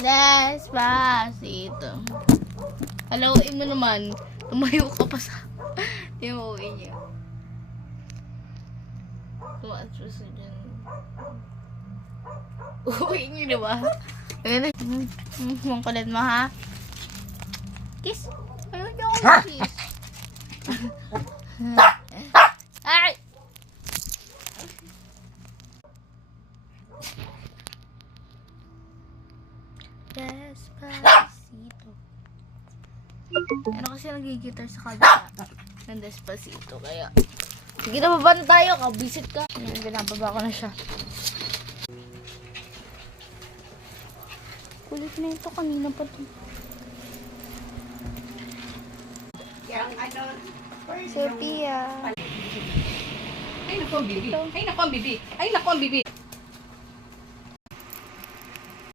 Despacito. Halawain mo naman. Tumayo ka pa sa... Hindi mo uwi niya. Tumatros na dyan. Uwi niyo, diba? Ang kulit mo, ha? Kiss. Ayaw niyo akong kiss. Ay! Despacito. Ano kasi nagigitar sa kabila ng Despacito, kaya sige na, baba na tayo, kabisit ka. Ayan, binababa ko na siya. Kulit na ito, kanina pa ito. Sophia. Ay, naku ang bibi. Ay, naku ang bibi. Ay, naku ang bibi.